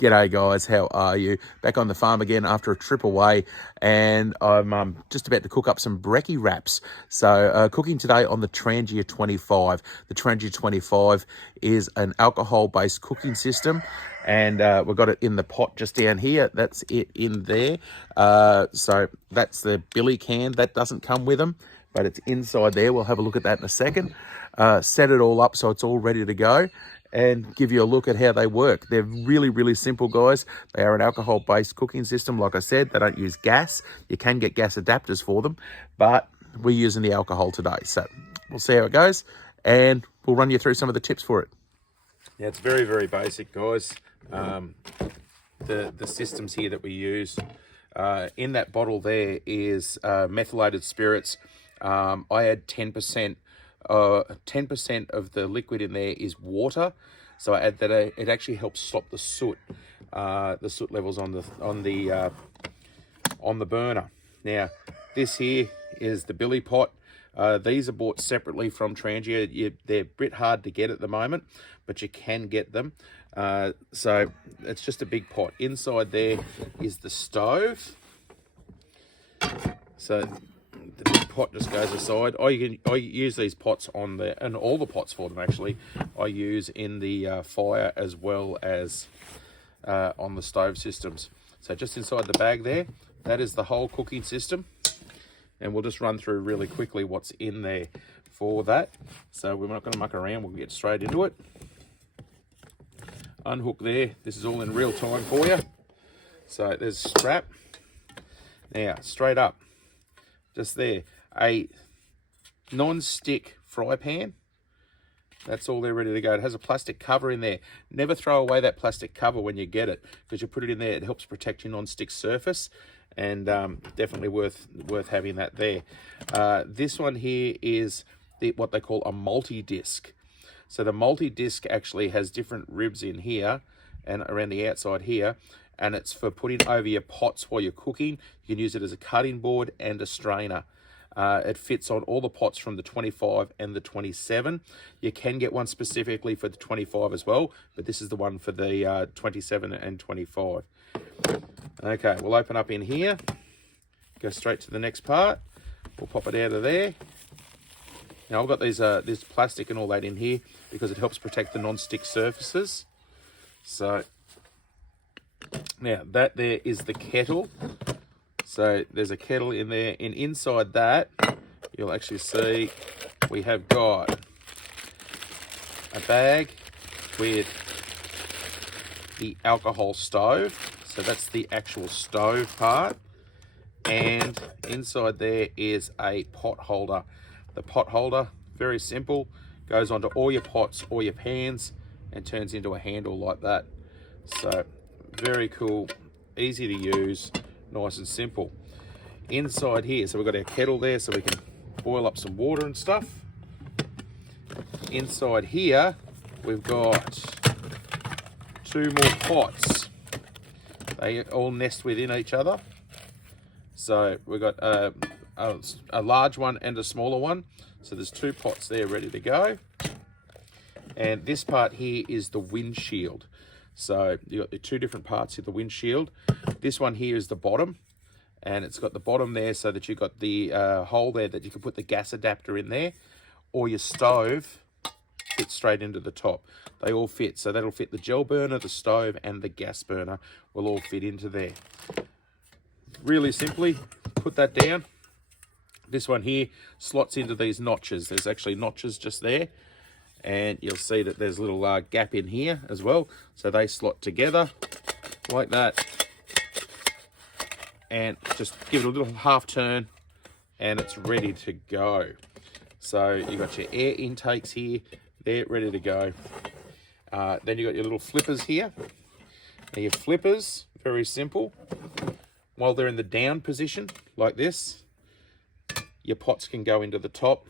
G'day guys, how are you? Back on the farm again after a trip away, and I'm just about to cook up some brekkie wraps. So cooking today on the TRANGIA 25. The TRANGIA 25 is an alcohol-based cooking system, and we've got it in the pot just down here. That's it in there. So that's the billy can. That doesn't come with them, but it's inside there. We'll have a look at that in a second. Set it all up so it's all ready to go, and give you a look at how they work. They're really simple, guys. They are an alcohol-based cooking system. Like I said, they don't use gas. You can get gas adapters for them, but we're using the alcohol today. So we'll see how it goes, and we'll run you through some of the tips for it. Yeah, it's very basic, guys. The systems here that we use. In that bottle there is methylated spirits. I add 10%. 10% of the liquid in there is water, so I add that. It actually helps stop the soot levels on the burner. Now, this here is the billy pot. These are bought separately from TRANGIA. They're a bit hard to get at the moment, but you can get them. So it's just a big pot. Inside there is the stove. So the big pot just goes aside. I use these pots and all the pots for them actually, I use in the fire as well as on the stove systems. So just inside the bag there, that is the whole cooking system. And we'll just run through really quickly what's in there for that. So we're not going to muck around, we'll get straight into it. Unhook there, this is all in real time for you. So there's a strap. Now, straight up, just there, a non-stick fry pan. That's all there ready to go. It has a plastic cover in there. Never throw away that plastic cover when you get it, because you put it in there, it helps protect your non-stick surface, and definitely worth having that there. This one here is what they call a multi-disc. So the multi-disc actually has different ribs in here and around the outside here, and it's for putting over your pots while you're cooking. You can use it as a cutting board and a strainer. It fits on all the pots from the 25 and the 27. You can get one specifically for the 25 as well, but this is the one for the 27 and 25. Okay, we'll open up in here, go straight to the next part. We'll pop it out of there. Now I've got this plastic and all that in here because it helps protect the non-stick surfaces. So now that there is the kettle. So there's a kettle in there, and inside that you'll actually see we have got a bag with the alcohol stove. So that's the actual stove part, and inside there is a pot holder. The pot holder, very simple, goes onto all your pots or your pans and turns into a handle like that. So very cool, easy to use, nice and simple. Inside here, so we've got our kettle there so we can boil up some water and stuff. Inside here, we've got 2 more pots. They all nest within each other. So we've got a large one and a smaller one. So there's 2 pots there ready to go. And this part here is the windshield. So you've got the 2 different parts of the windshield. This one here is the bottom, and it's got the bottom there so that you've got the hole there that you can put the gas adapter in there, or your stove fits straight into the top. They all fit, so that'll fit the gel burner, the stove, and the gas burner will all fit into there. Really simply, put that down. This one here slots into these notches. There's actually notches just there, and you'll see that there's a little gap in here as well. So they slot together like that, and just give it a little half turn, and it's ready to go. So you've got your air intakes here, they're ready to go. Then you've got your little flippers here. Now your flippers, very simple. While they're in the down position, like this, your pots can go into the top,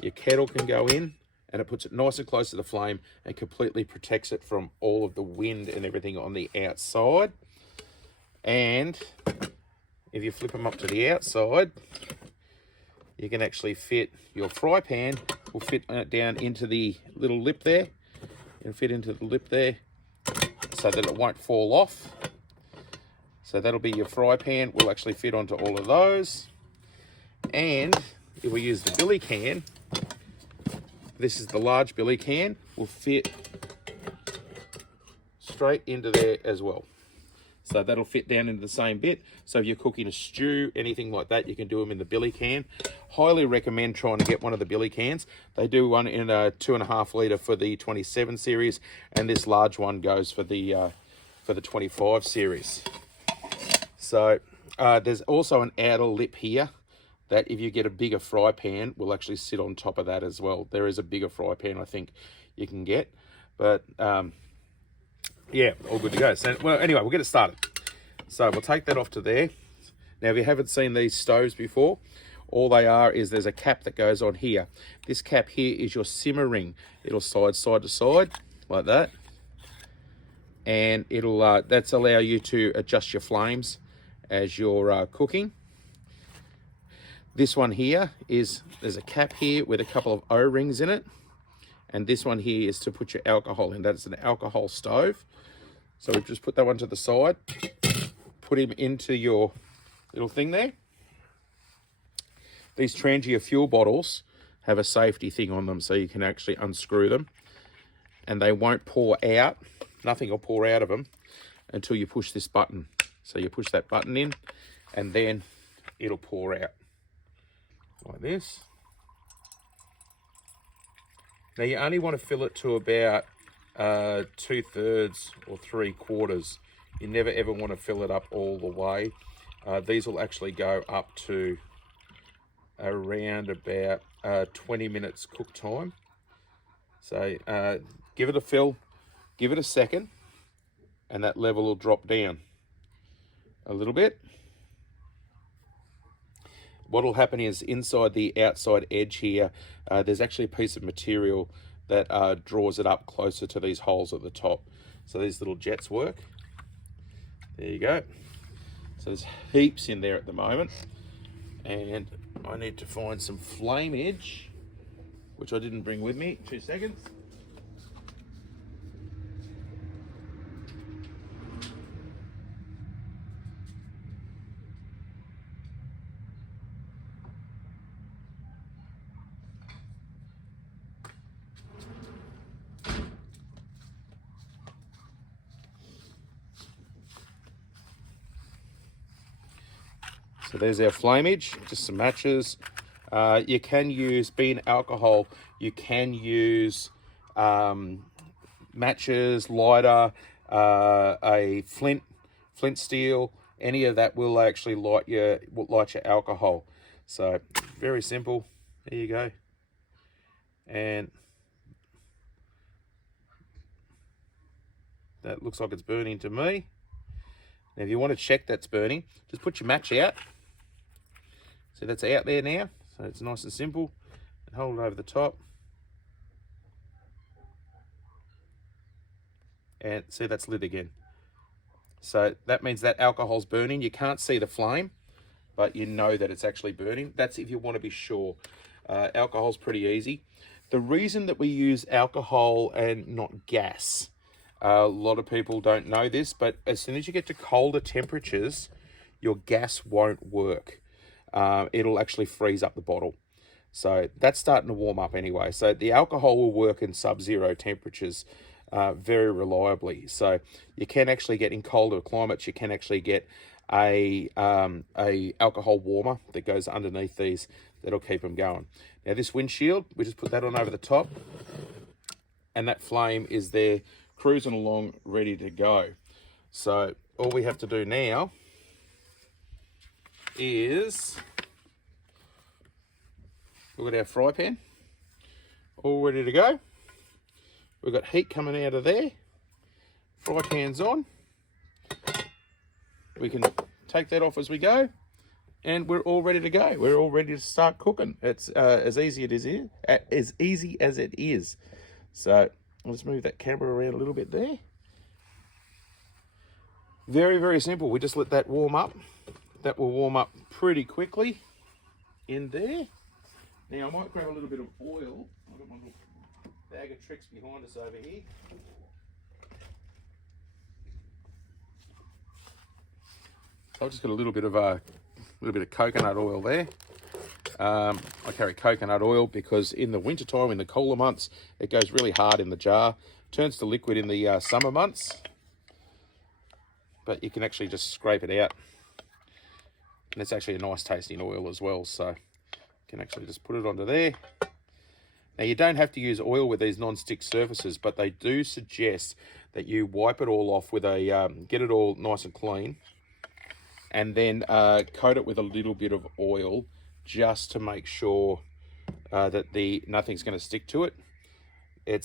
your kettle can go in, and it puts it nice and close to the flame and completely protects it from all of the wind and everything on the outside. And if you flip them up to the outside, you can actually fit your fry pan, will fit down into the little lip there. It'll fit into the lip there. so that it won't fall off. So that'll be your fry pan. Will actually fit onto all of those. And if we use the billy can, this is the large billy can, will fit straight into there as well. So that'll fit down into the same bit. So if you're cooking a stew, anything like that, you can do them in the billy can. Highly recommend trying to get one of the billy cans. They do one in a 2.5 litre for the 27 series, and this large one goes for the 25 series. So there's also an outer lip here that if you get a bigger fry pan will actually sit on top of that as well. There is a bigger fry pan I think you can get, but yeah, all good to go. So, well, anyway, we'll get it started. So we'll take that off to there. Now, if you haven't seen these stoves before, all they are is there's a cap that goes on here. This cap here is your simmer ring. It'll slide side to side like that. And it'll that's allow you to adjust your flames as you're cooking. This one here is, there's a cap here with a couple of O-rings in it. And this one here is to put your alcohol in. That's an alcohol stove. So we just put that one to the side, put him into your little thing there. These TRANGIA fuel bottles have a safety thing on them so you can actually unscrew them. And they won't pour out, nothing will pour out of them until you push this button. So you push that button in and then it'll pour out like this. Now you only want to fill it to about 2/3 or 3/4. You never ever want to fill it up all the way. These will actually go up to around about 20 minutes cook time. So give it a fill, give it a second, and that level will drop down a little bit. What will happen is inside the outside edge here, there's actually a piece of material that draws it up closer to these holes at the top. So these little jets work. There you go. So there's heaps in there at the moment. And I need to find some flame edge, which I didn't bring with me. 2 seconds. So there's our flameage, just some matches. You can use, being alcohol, you can use matches, lighter, a flint steel. Any of that will actually light your alcohol. So very simple. There you go. And that looks like it's burning to me. Now, if you want to check that's burning, just put your match out. So that's out there now. So it's nice and simple. And hold it over the top. And see, that's lit again. So that means that alcohol's burning. You can't see the flame, but you know that it's actually burning. That's if you want to be sure. Alcohol's pretty easy. The reason that we use alcohol and not gas, a lot of people don't know this, but as soon as you get to colder temperatures, your gas won't work. It'll actually freeze up the bottle. So that's starting to warm up anyway. So the alcohol will work in sub-zero temperatures very reliably. So you can actually get, in colder climates, you can actually get a alcohol warmer that goes underneath these that'll keep them going. Now this windshield, we just put that on over the top, and that flame is there cruising along, ready to go. So all we have to do now is look at our fry pan, all ready to go. We've got heat coming out of there. Fry pan's on. We can take that off as we go, and we're all ready to go. We're all ready to start cooking. It's as easy as it is. So let's move that camera around a little bit there. Very, very simple. We just let that warm up. That will warm up pretty quickly in there. Now I might grab a little bit of oil. I've got my little bag of tricks behind us over here. So I've just got a little bit of coconut oil there. I carry coconut oil because in the wintertime, in the cooler months, it goes really hard in the jar, turns to liquid in the summer months, but you can actually just scrape it out. And it's actually a nice tasting oil as well, so you can actually just put it onto there. Now, you don't have to use oil with these non-stick surfaces, but they do suggest that you wipe it all off with a, get it all nice and clean, and then coat it with a little bit of oil just to make sure that nothing's going to stick to it. It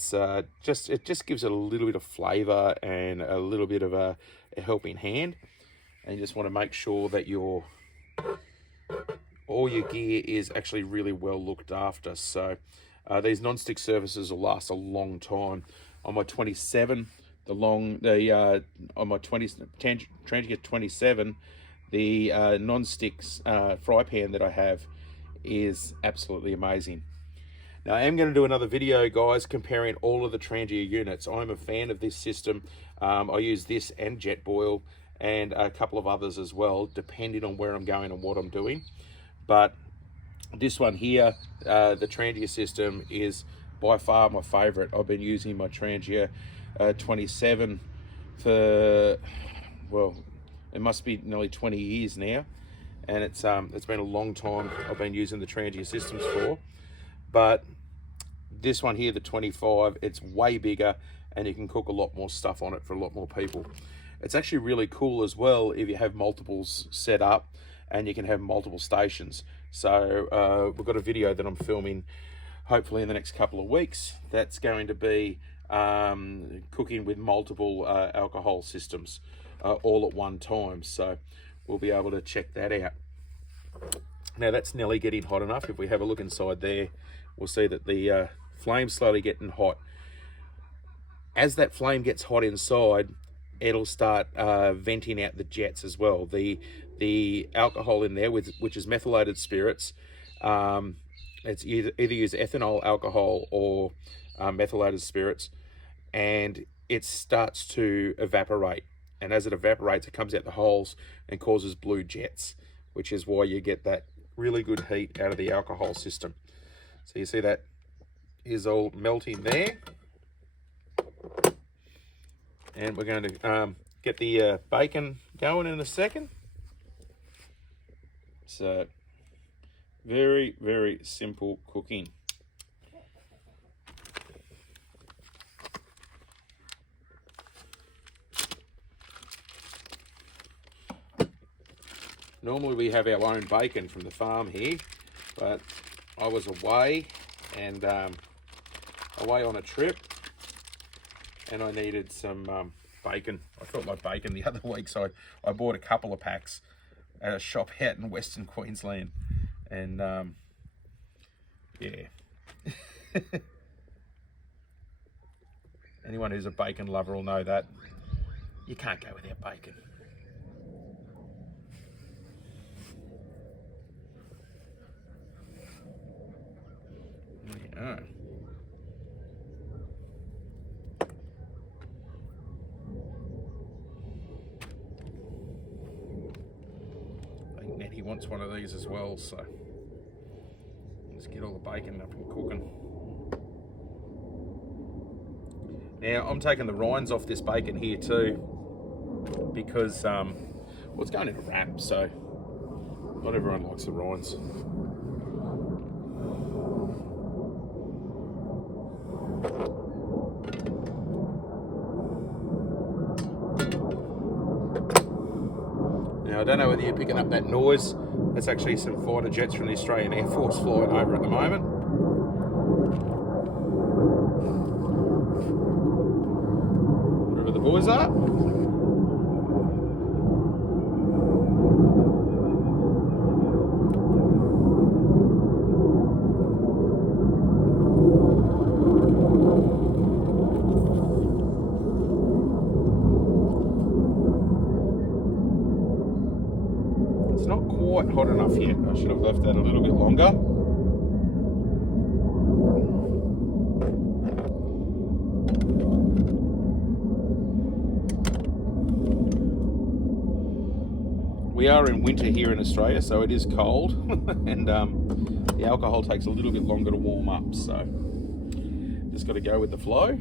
just gives it a little bit of flavor and a little bit of a helping hand. And you just want to make sure that all your gear is actually really well looked after. So these non-stick surfaces will last a long time. On my 27, on my TRANGIA 27, the non-sticks fry pan that I have is absolutely amazing. Now, I am going to do another video, guys, comparing all of the TRANGIA units. I'm a fan of this system. I use this and Jetboil and a couple of others as well, depending on where I'm going and what I'm doing. But this one here, the TRANGIA system, is by far my favorite. I've been using my TRANGIA 27 for, well, it must be nearly 20 years now. And it's been a long time I've been using the TRANGIA systems for. But this one here, the 25, it's way bigger and you can cook a lot more stuff on it for a lot more people. It's actually really cool as well if you have multiples set up and you can have multiple stations. So we've got a video that I'm filming hopefully in the next couple of weeks that's going to be cooking with multiple alcohol systems all at one time. So we'll be able to check that out. Now that's nearly getting hot enough. If we have a look inside there, we'll see that the flame's slowly getting hot. As that flame gets hot inside, it'll start venting out the jets as well. The alcohol in there, which is methylated spirits, it's either use ethanol alcohol or methylated spirits, and it starts to evaporate. And as it evaporates, it comes out the holes and causes blue jets, which is why you get that really good heat out of the alcohol system. So you see that is all melting there. And we're going to get the bacon going in a second. So very, very simple cooking. Normally we have our own bacon from the farm here, but I was away and away on a trip, and I needed some bacon. I felt like bacon the other week, so I bought a couple of packs at a shop out in Western Queensland, and yeah. Anyone who's a bacon lover will know that you can't go without bacon. Yeah. I think Nettie wants one of these as well, so let's get all the bacon up and cooking. Now I'm taking the rinds off this bacon here too, because well, it's going in a wrap, so not everyone likes the rinds. Now I don't know whether you're picking up that noise. That's actually some fighter jets from the Australian Air Force flying over at the moment. Wherever the boys are. It's not quite hot enough yet. I should have left that a little bit longer. we are in winter here in Australia, so it is cold, and the alcohol takes a little bit longer to warm up, so just got to go with the flow.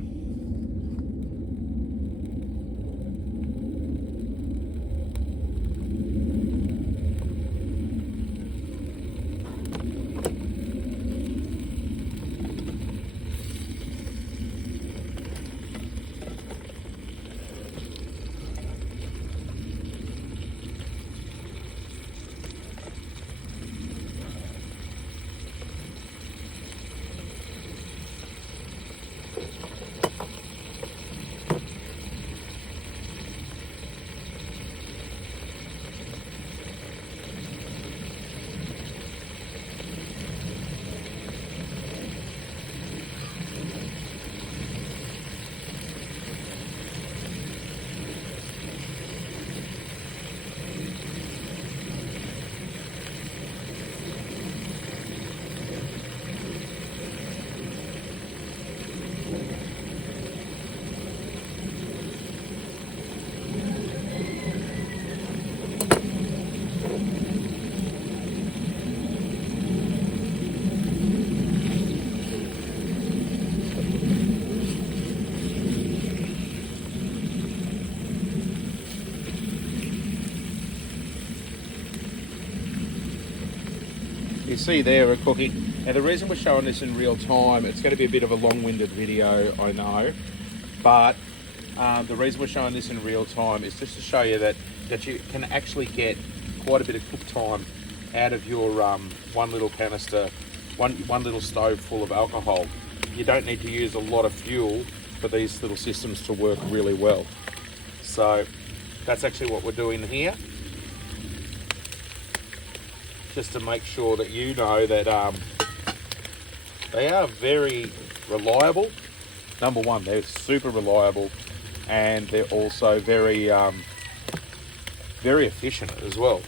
You see there we're cooking. Now the reason we're showing this in real time, it's going to be a bit of a long-winded video, I know, but the reason we're showing this in real time is just to show you that you can actually get quite a bit of cook time out of your one little canister, one little stove full of alcohol. You don't need to use a lot of fuel for these little systems to work really well. So that's actually what we're doing here, just to make sure that you know that they are very reliable. Number one, they're super reliable, and they're also very very efficient as well.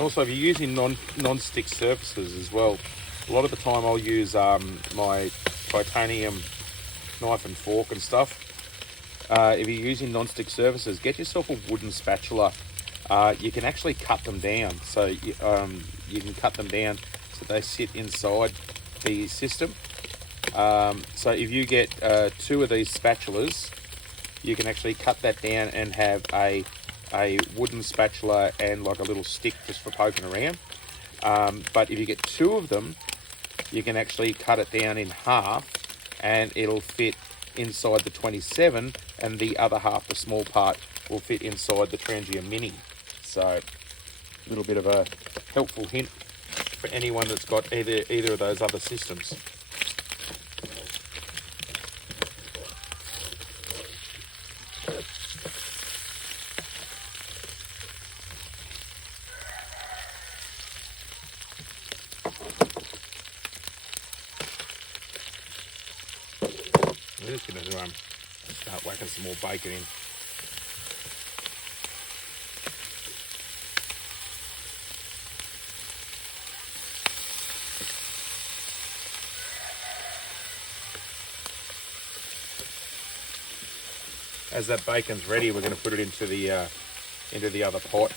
Also, if you're using non-stick surfaces as well, a lot of the time I'll use my titanium knife and fork and stuff. If you're using non-stick surfaces, get yourself a wooden spatula. You can actually cut them down, so you can cut them down so they sit inside the system. So if you get 2 of these spatulas, you can actually cut that down and have a wooden spatula and like a little stick just for poking around. But if you get 2 of them, you can actually cut it down in half and it'll fit inside the 27, and the other half, the small part, will fit inside the TRANGIA Mini. So a little bit of a helpful hint for anyone that's got either of those other systems. We're just going to start whacking some more bacon in. As that bacon's ready, we're going to put it into the other pot.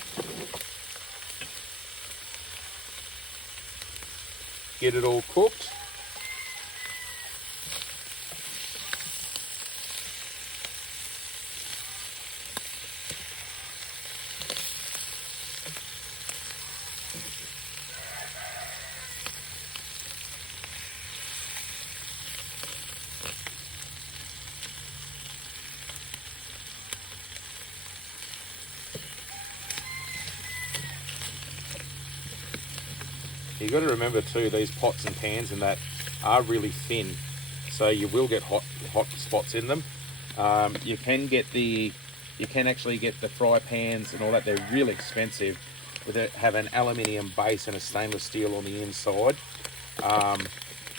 Get it all cooked. You got to remember too, these pots and pans and that are really thin, so you will get hot spots in them. You can actually get the fry pans and all that. They're really expensive, have an aluminium base and a stainless steel on the inside.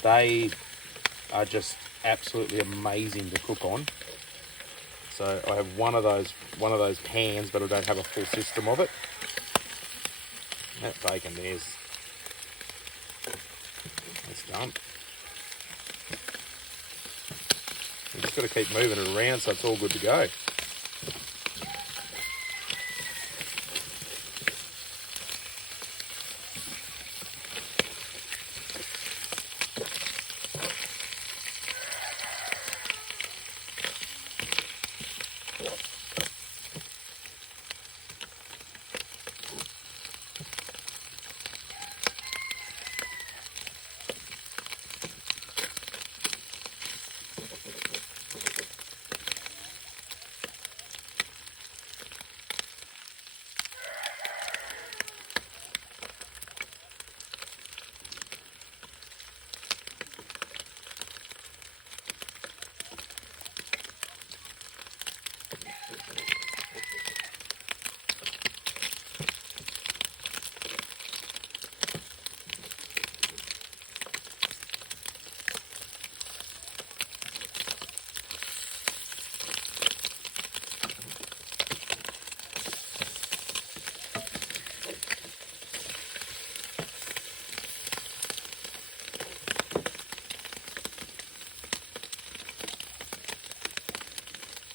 They are just absolutely amazing to cook on. So I have one of those pans, but I don't have a full system of it. That bacon there's that's done. You just got to keep moving it around so it's all good to go.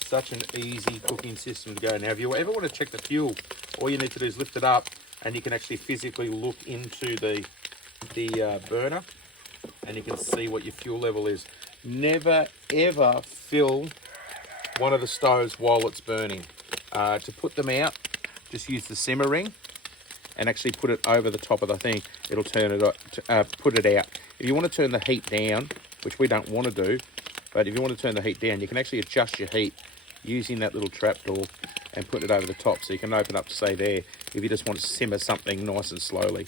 Such an easy cooking system to go. Now, if you ever want to check the fuel, all you need to do is lift it up, and you can actually physically look into the burner, and you can see what your fuel level is. Never ever fill one of the stoves while it's burning. To put them out, just use the simmer ring and actually put it over the top of the thing. It'll turn it put it out. If you want to turn the heat down, which we don't want to do, but if you want to turn the heat down, you can actually adjust your heat using that little trapdoor and put it over the top, so you can open up to say there if you just want to simmer something nice and slowly.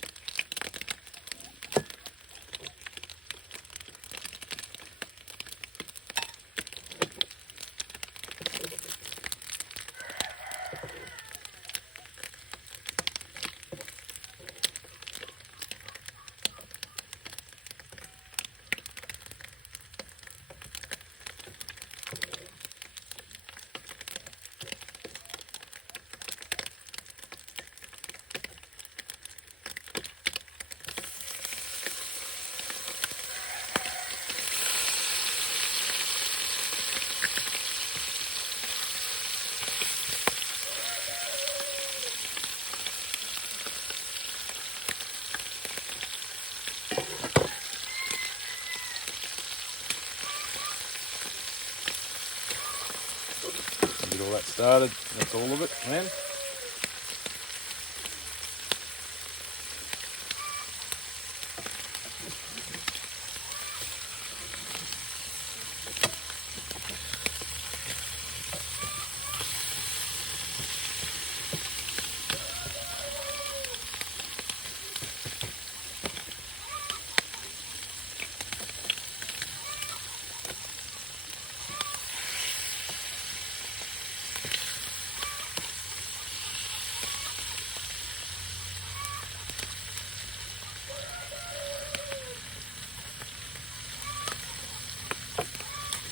Get all that started. That's all of it, man.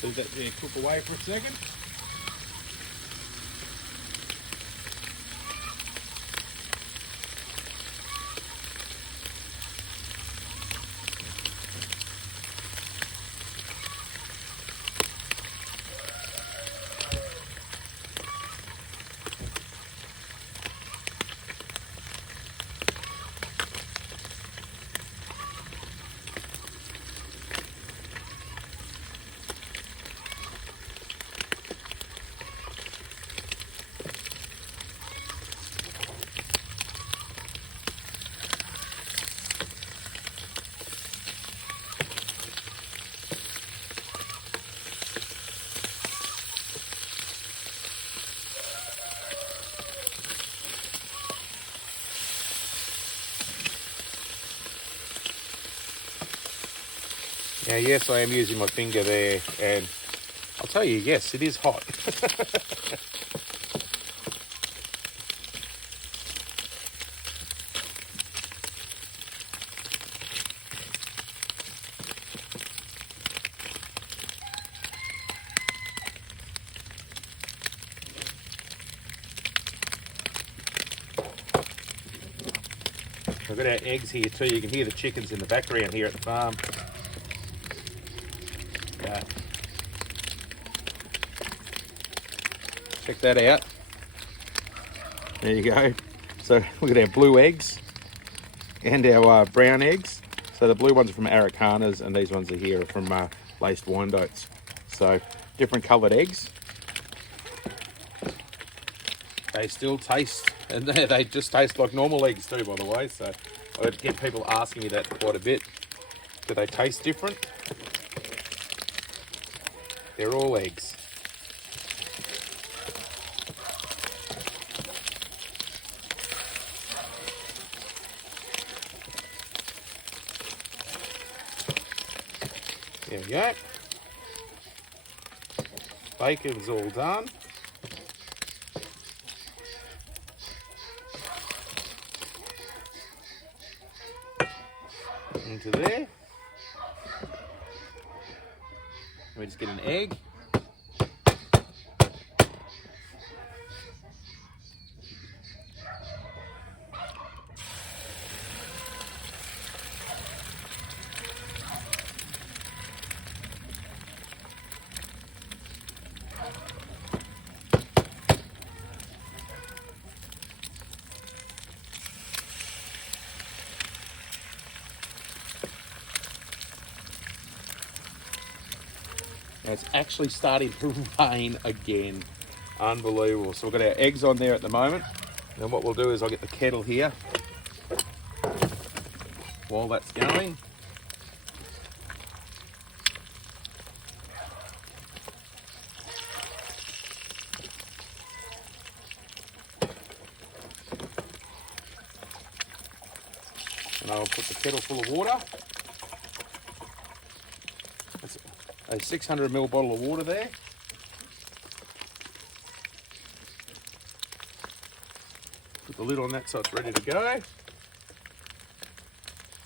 Leave that there cook away for a second. Now, yes, I am using my finger there, and I'll tell you, yes, it is hot. We've got our eggs here too. You can hear the chickens in the background here at the farm. Yeah. Check that out. There you go. So look at our blue eggs and our brown eggs. So the blue ones are from Aracanas and these ones are here are from laced Wyandottes. So different coloured eggs. They still taste, and they just taste like normal eggs too, by the way. So I get people asking me that quite a bit. Do they taste different? They're all eggs. There we go. Bacon's all done. Into there. We just get an egg. It's actually starting to rain again. Unbelievable. So we've got our eggs on there at the moment. And what we'll do is I'll get the kettle here while that's going. And I'll put the kettle full of water. That's a 600ml bottle of water there. Put the lid on that so it's ready to go.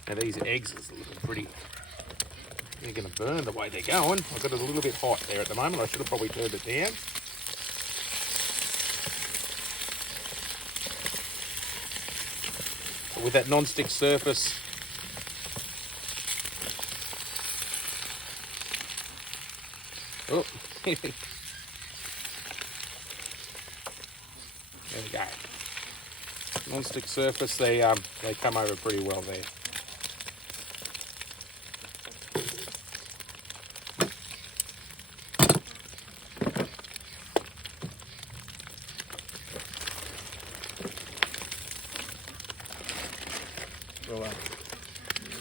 Now these eggs are looking pretty, they're going to burn the way they're going. I've got it a little bit hot there at the moment. I should have probably turned it down. But with that non-stick surface, oh, there we go. Non-stick surface, they come over pretty well there. We'll get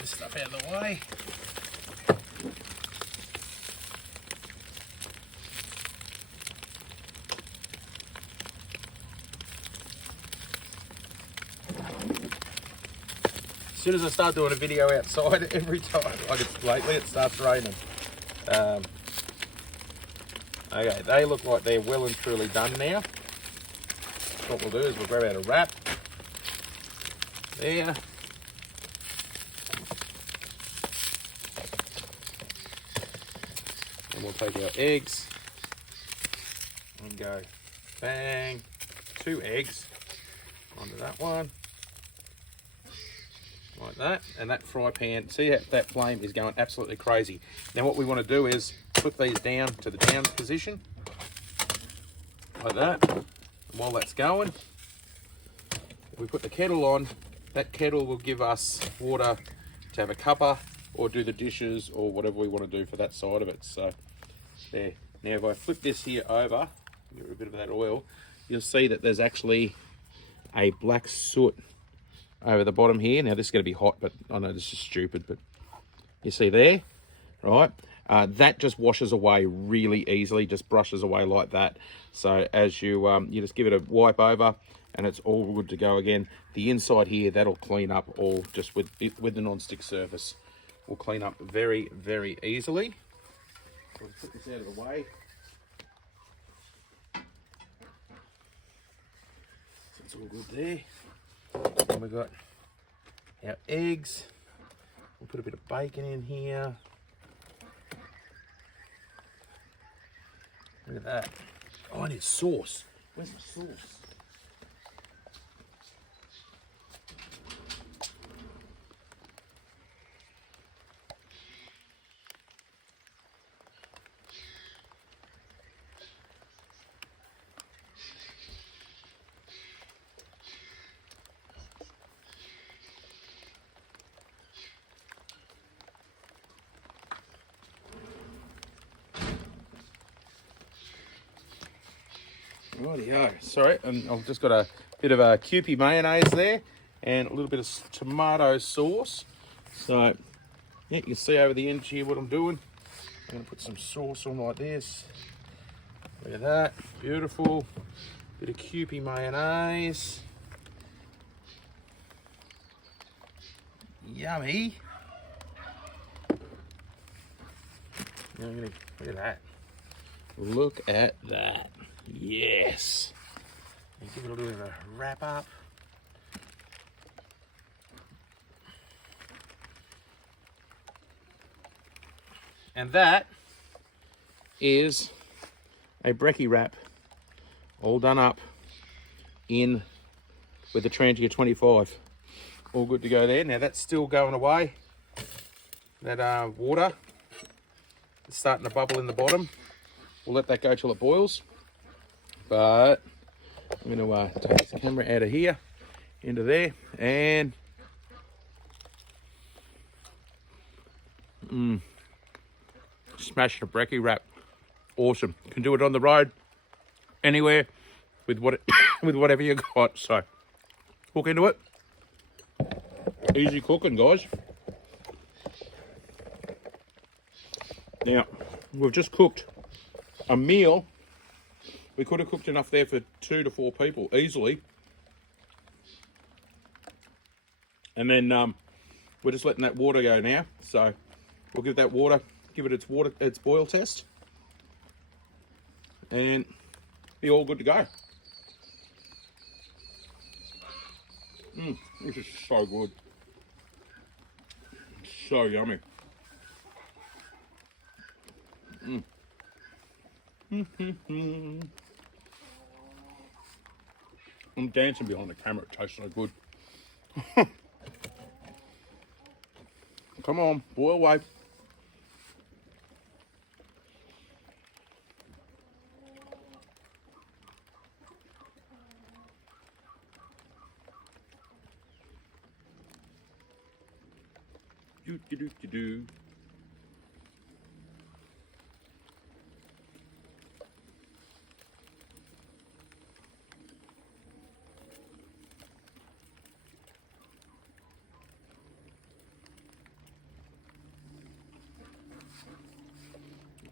this stuff out of the way. As soon as I start doing a video outside, every time, like lately, it starts raining. Okay, they look like they're well and truly done now. What we'll do is we'll grab out a wrap. There. And we'll take our eggs and go bang, 2 eggs onto that one. Like that, and that fry pan, see how that flame is going absolutely crazy. Now what we want to do is flip these down to the down position, like that. And while that's going, we put the kettle on. That kettle will give us water to have a cuppa or do the dishes or whatever we want to do for that side of it. So there. Now if I flip this here over, get a bit of that oil, you'll see that there's actually a black soot over the bottom here. Now this is going to be hot, but I know this is stupid, but you see there, right? That just washes away really easily, just brushes away like that. So as you you just give it a wipe over and it's all good to go again. The inside here, that'll clean up all just with the non-stick surface. Will clean up very, very easily. We'll put this out of the way. So it's all good there. And we've got our eggs. We'll put a bit of bacon in here. Look at that. Oh, I need sauce. Where's my sauce? Rightio. Sorry, and I've just got a bit of a Kewpie mayonnaise there and a little bit of tomato sauce. So, yeah, you can see over the edge here what I'm doing. I'm going to put some sauce on like this. Look at that, beautiful. Bit of Kewpie mayonnaise. Yummy. Look at that. Look at that. Yes. And give it a little bit of a wrap up. And that is a brekkie wrap, all done up in with the TRANGIA 25. All good to go there. Now that's still going away. That water is starting to bubble in the bottom. We'll let that go till it boils. But I'm going to take this camera out of here into there and smash a brekkie wrap. Awesome. Can do it on the road, anywhere, with with whatever you got. So hook into it. Easy cooking, guys. Now we've just cooked a meal. We could have cooked enough there for 2 to 4 people easily. And then we're just letting that water go now. So we'll give that water, give it its boil test, and be all good to go. This is so good. So yummy. I'm dancing behind the camera, it tastes so good. Come on, boil away. Do.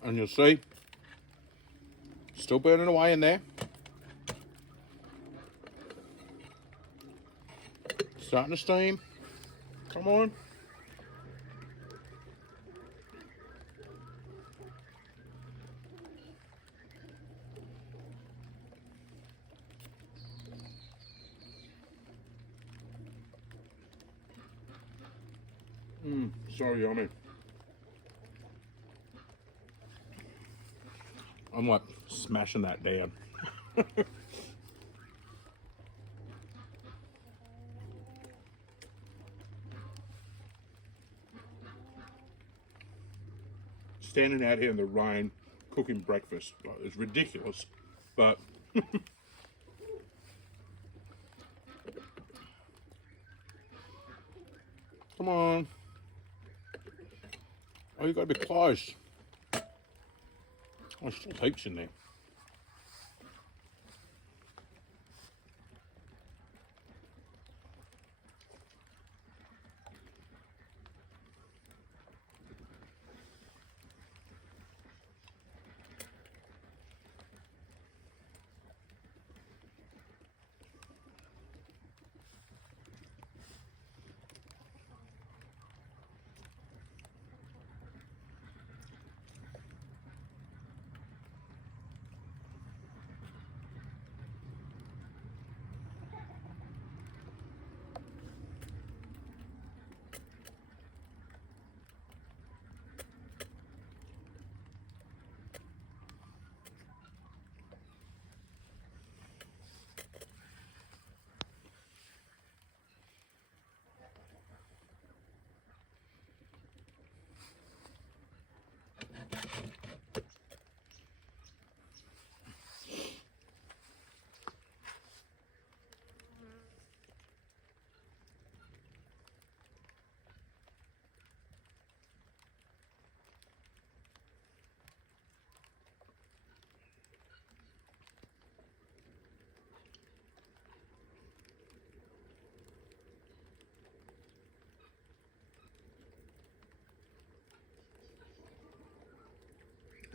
And you'll see, still burning away in there. Starting to steam. Come on. So yummy. I'm like smashing that down. Standing out here in the rain, cooking breakfast is ridiculous, but come on. Oh, you've got to be close. Oh, still heaps in there.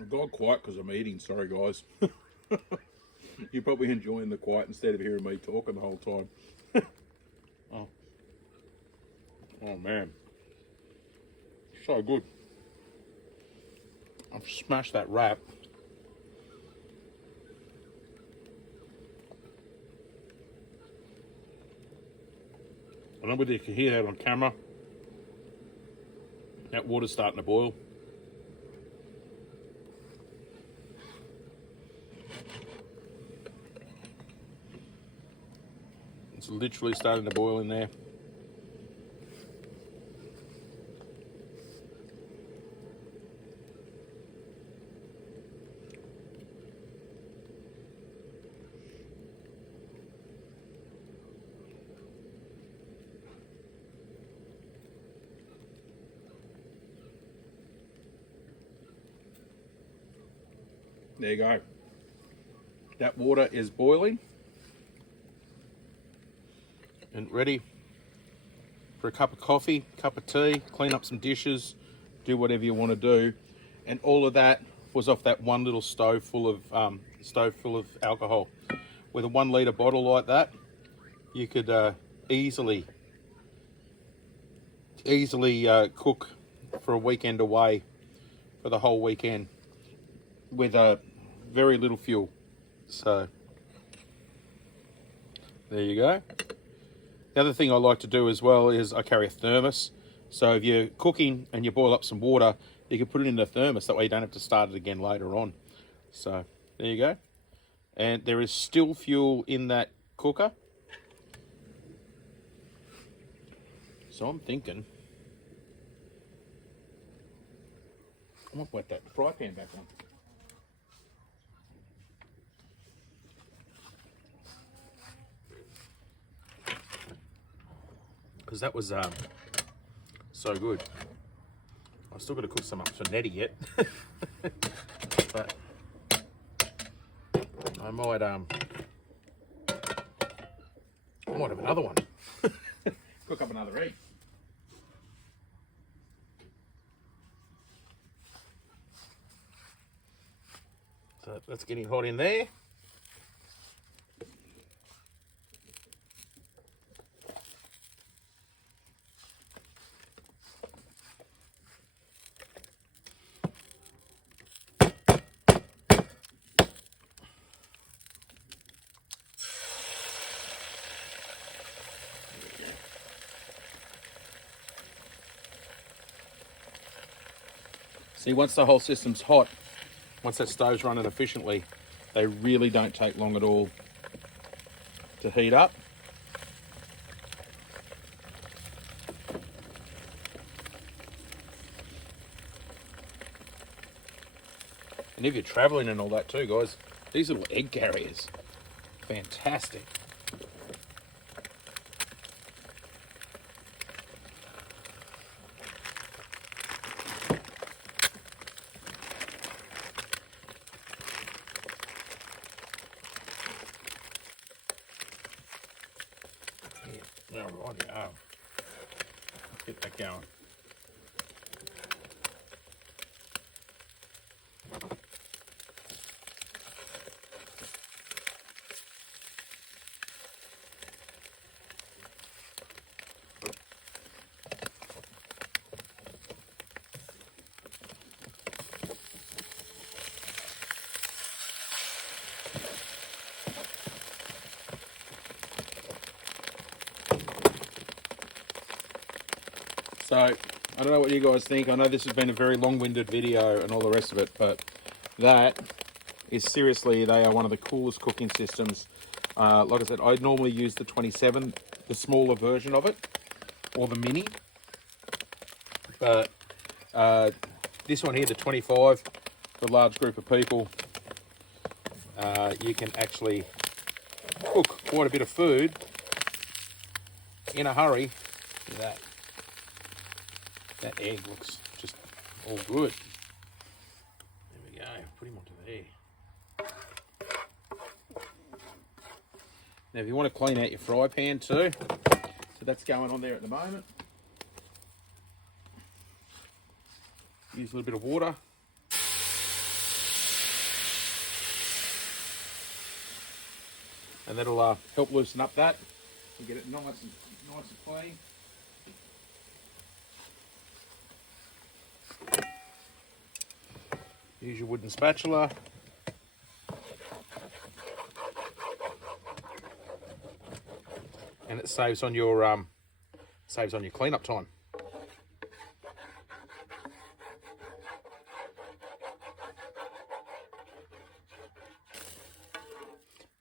I've gone quiet because I'm eating. Sorry, guys. You're probably enjoying the quiet instead of hearing me talking the whole time. Oh. Oh, man. So good. I've smashed that wrap. I don't know whether you can hear that on camera. That water's starting to boil. It's literally starting to boil in there. There you go. That water is boiling and ready for a cup of coffee, cup of tea, clean up some dishes, do whatever you want to do. And all of that was off that one little stove full of alcohol. With a 1 litre bottle like that, you could easily cook for a weekend away, for the whole weekend, with very little fuel. So there you go. The other thing I like to do as well is I carry a thermos. So if you're cooking and you boil up some water, you can put it in the thermos. That way you don't have to start it again later on. So there you go. And there is still fuel in that cooker. So I'm thinking I might put that fry pan back on. Because that was so good. I've still got to cook some up for Nettie yet. But I might have another one. Cook up another egg. So that's getting hot in there. See, once the whole system's hot, once that stove's running efficiently, they really don't take long at all to heat up. And if you're traveling and all that too, guys, these little egg carriers, fantastic. Alrighty, let's get that going. So, I don't know what you guys think. I know this has been a very long-winded video and all the rest of it, but that is seriously, they are one of the coolest cooking systems. Like I said, I normally use the 27, the smaller version of it, or the mini. But this one here, the 25, for a large group of people, you can actually cook quite a bit of food in a hurry. Look at that. That egg looks just all good. There we go. Put him onto there. Now, if you want to clean out your fry pan too, so that's going on there at the moment. Use a little bit of water. and that'll help loosen up that and get it nice and clean. Use your wooden spatula. And it saves on your cleanup time.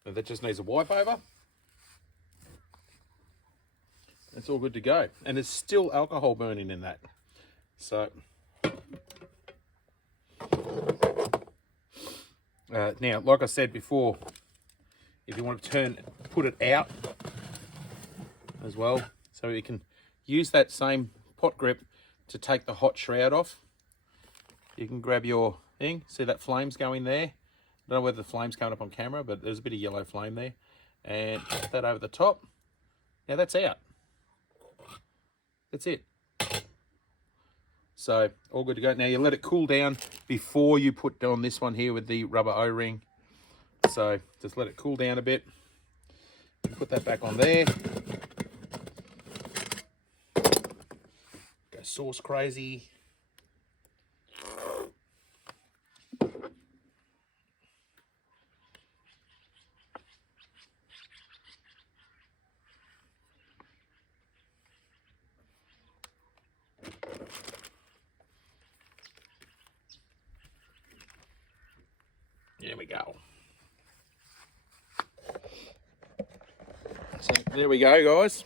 And that just needs a wipe over. It's all good to go. And there's still alcohol burning in that. So now, like I said before, if you want to put it out as well, so you can use that same pot grip to take the hot shroud off. You can grab your thing, see that flame's going there. I don't know whether the flame's coming up on camera, but there's a bit of yellow flame there. And put that over the top. Now that's out. That's it. So all good to go. Now you let it cool down before you put on this one here with the rubber O-ring. So just let it cool down a bit. Put that back on there. Go sauce crazy. There we go. So there we go, guys.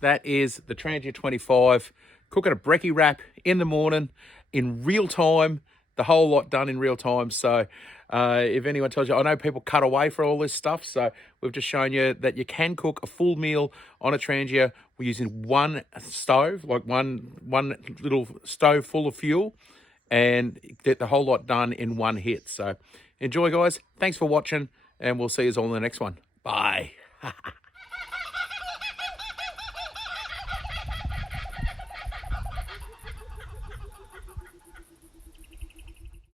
That is the TRANGIA 25. Cooking a brekkie wrap in the morning in real time. The whole lot done in real time. So if anyone tells you, I know people cut away for all this stuff. So we've just shown you that you can cook a full meal on a TRANGIA. We're using one stove, like one little stove full of fuel, and get the whole lot done in one hit. So enjoy, guys. Thanks for watching, and we'll see you all in the next one. Bye.